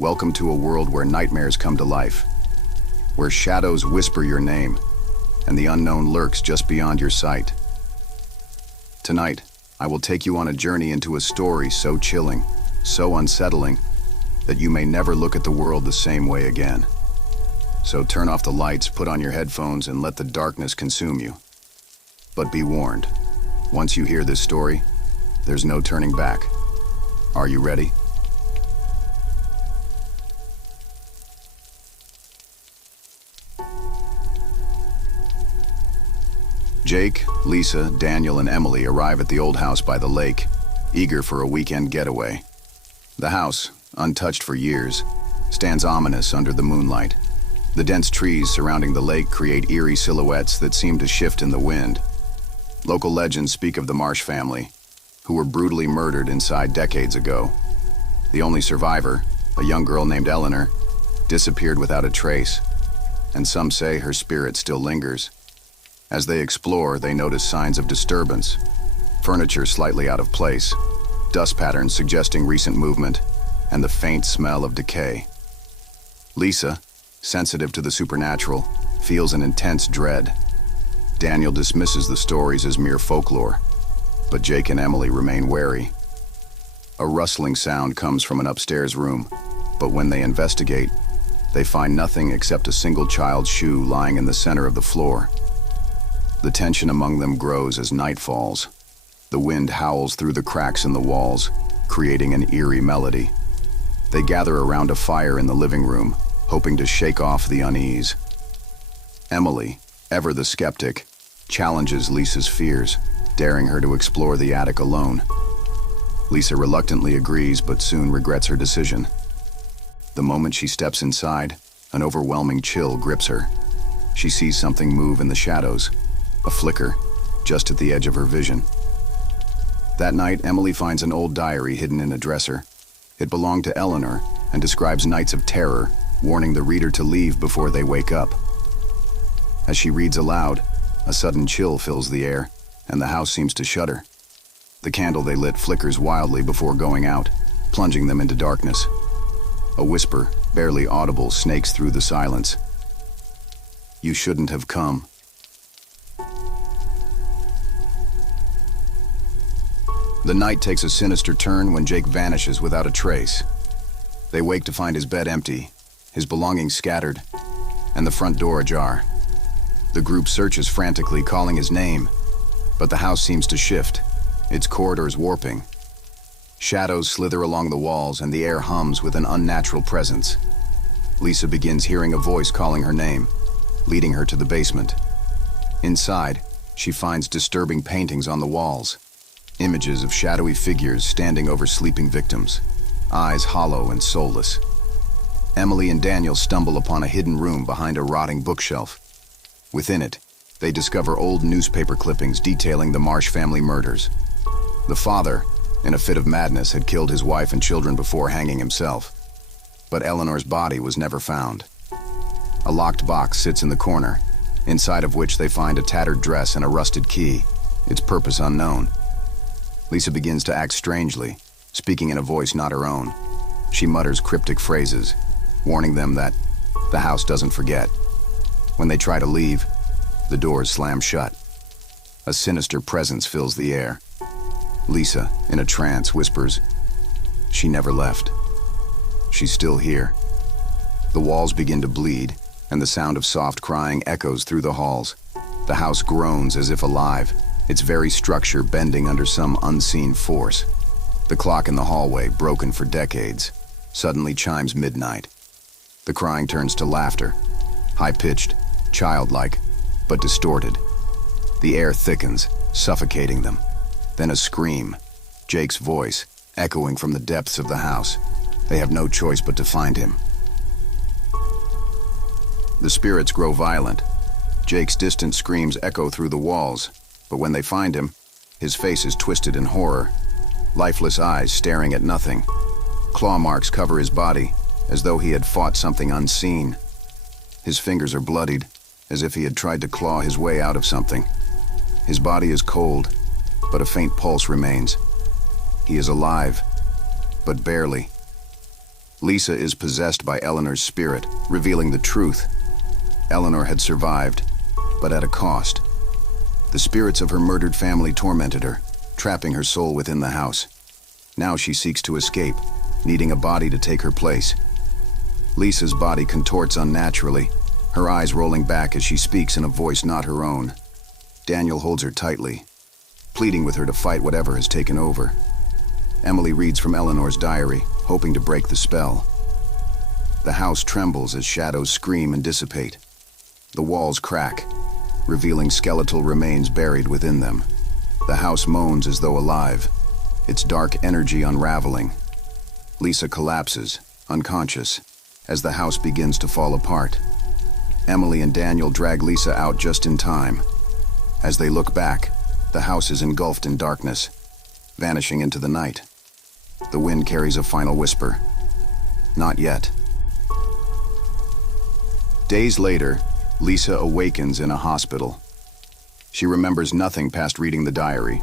Welcome to a world where nightmares come to life, where shadows whisper your name, and the unknown lurks just beyond your sight. Tonight, I will take you on a journey into a story so chilling, so unsettling, that you may never look at the world the same way again. So turn off the lights, put on your headphones, and let the darkness consume you. But be warned, once you hear this story, there's no turning back. Are you ready? Jake, Lisa, Daniel, and Emily arrive at the old house by the lake, eager for a weekend getaway. The house, untouched for years, stands ominous under the moonlight. The dense trees surrounding the lake create eerie silhouettes that seem to shift in the wind. Local legends speak of the Marsh family, who were brutally murdered inside decades ago. The only survivor, a young girl named Eleanor, disappeared without a trace, and some say her spirit still lingers. As they explore, they notice signs of disturbance, furniture slightly out of place, dust patterns suggesting recent movement, and the faint smell of decay. Lisa, sensitive to the supernatural, feels an intense dread. Daniel dismisses the stories as mere folklore, but Jake and Emily remain wary. A rustling sound comes from an upstairs room, but when they investigate, they find nothing except a single child's shoe lying in the center of the floor. The tension among them grows as night falls. The wind howls through the cracks in the walls, creating an eerie melody. They gather around a fire in the living room, hoping to shake off the unease. Emily, ever the skeptic, challenges Lisa's fears, daring her to explore the attic alone. Lisa reluctantly agrees, but soon regrets her decision. The moment she steps inside, an overwhelming chill grips her. She sees something move in the shadows, a flicker, just at the edge of her vision. That night, Emily finds an old diary hidden in a dresser. It belonged to Eleanor and describes nights of terror, warning the reader to leave before they wake up. As she reads aloud, a sudden chill fills the air, and the house seems to shudder. The candle they lit flickers wildly before going out, plunging them into darkness. A whisper, barely audible, snakes through the silence. "You shouldn't have come." The night takes a sinister turn when Jake vanishes without a trace. They wake to find his bed empty, his belongings scattered, and the front door ajar. The group searches frantically, calling his name, but the house seems to shift, its corridors warping. Shadows slither along the walls, and the air hums with an unnatural presence. Lisa begins hearing a voice calling her name, leading her to the basement. Inside, she finds disturbing paintings on the walls. Images of shadowy figures standing over sleeping victims, eyes hollow and soulless. Emily and Daniel stumble upon a hidden room behind a rotting bookshelf. Within it, they discover old newspaper clippings detailing the Marsh family murders. The father, in a fit of madness, had killed his wife and children before hanging himself. But Eleanor's body was never found. A locked box sits in the corner, inside of which they find a tattered dress and a rusted key, its purpose unknown. Lisa begins to act strangely, speaking in a voice not her own. She mutters cryptic phrases, warning them that the house doesn't forget. When they try to leave, the doors slam shut. A sinister presence fills the air. Lisa, in a trance, whispers, "She never left. She's still here." The walls begin to bleed, and the sound of soft crying echoes through the halls. The house groans as if alive, its very structure bending under some unseen force. The clock in the hallway, broken for decades, suddenly chimes midnight. The crying turns to laughter, high-pitched, childlike, but distorted. The air thickens, suffocating them. Then a scream, Jake's voice, echoing from the depths of the house. They have no choice but to find him. The spirits grow violent. Jake's distant screams echo through the walls, but when they find him, his face is twisted in horror, lifeless eyes staring at nothing. Claw marks cover his body, as though he had fought something unseen. His fingers are bloodied, as if he had tried to claw his way out of something. His body is cold, but a faint pulse remains. He is alive, but barely. Lisa is possessed by Eleanor's spirit, revealing the truth. Eleanor had survived, but at a cost. The spirits of her murdered family tormented her, trapping her soul within the house. Now she seeks to escape, needing a body to take her place. Lisa's body contorts unnaturally, her eyes rolling back as she speaks in a voice not her own. Daniel holds her tightly, pleading with her to fight whatever has taken over. Emily reads from Eleanor's diary, hoping to break the spell. The house trembles as shadows scream and dissipate. The walls crack, revealing skeletal remains buried within them. The house moans as though alive, its dark energy unraveling. Lisa collapses, unconscious, as the house begins to fall apart. Emily and Daniel drag Lisa out just in time. As they look back, the house is engulfed in darkness, vanishing into the night. The wind carries a final whisper. Not yet. Days later, Lisa awakens in a hospital. She remembers nothing past reading the diary.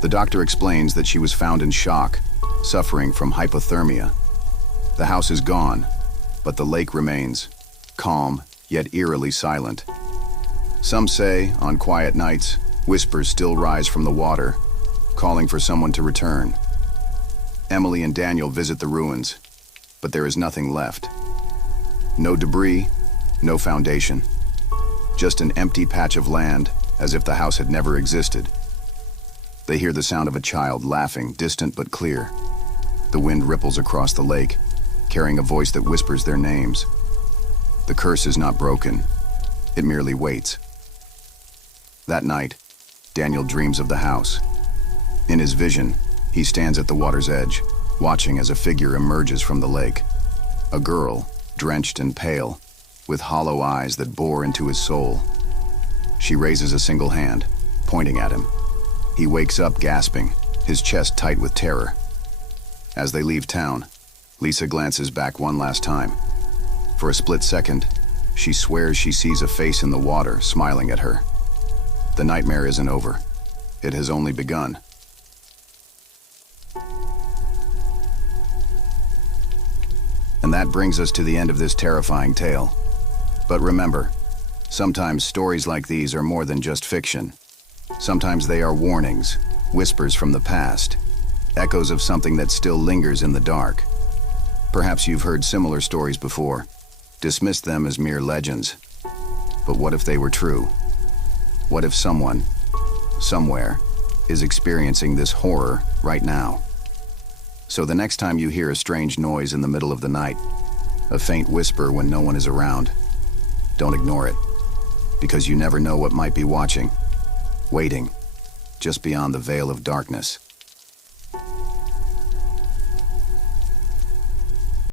The doctor explains that she was found in shock, suffering from hypothermia. The house is gone, but the lake remains, calm yet eerily silent. Some say, on quiet nights, whispers still rise from the water, calling for someone to return. Emily and Daniel visit the ruins, but there is nothing left. No debris, no foundation. Just an empty patch of land, as if the house had never existed. They hear the sound of a child laughing, distant but clear. The wind ripples across the lake, carrying a voice that whispers their names. The curse is not broken. It merely waits. That night, Daniel dreams of the house. In his vision, he stands at the water's edge, watching as a figure emerges from the lake. A girl, drenched and pale, with hollow eyes that bore into his soul. She raises a single hand, pointing at him. He wakes up gasping, his chest tight with terror. As they leave town, Lisa glances back one last time. For a split second, she swears she sees a face in the water smiling at her. The nightmare isn't over. It has only begun. And that brings us to the end of this terrifying tale. But remember, sometimes stories like these are more than just fiction. Sometimes they are warnings, whispers from the past, echoes of something that still lingers in the dark. Perhaps you've heard similar stories before, dismissed them as mere legends. But what if they were true? What if someone, somewhere, is experiencing this horror right now? So the next time you hear a strange noise in the middle of the night, a faint whisper when no one is around, don't ignore it, because you never know what might be watching, waiting, just beyond the veil of darkness.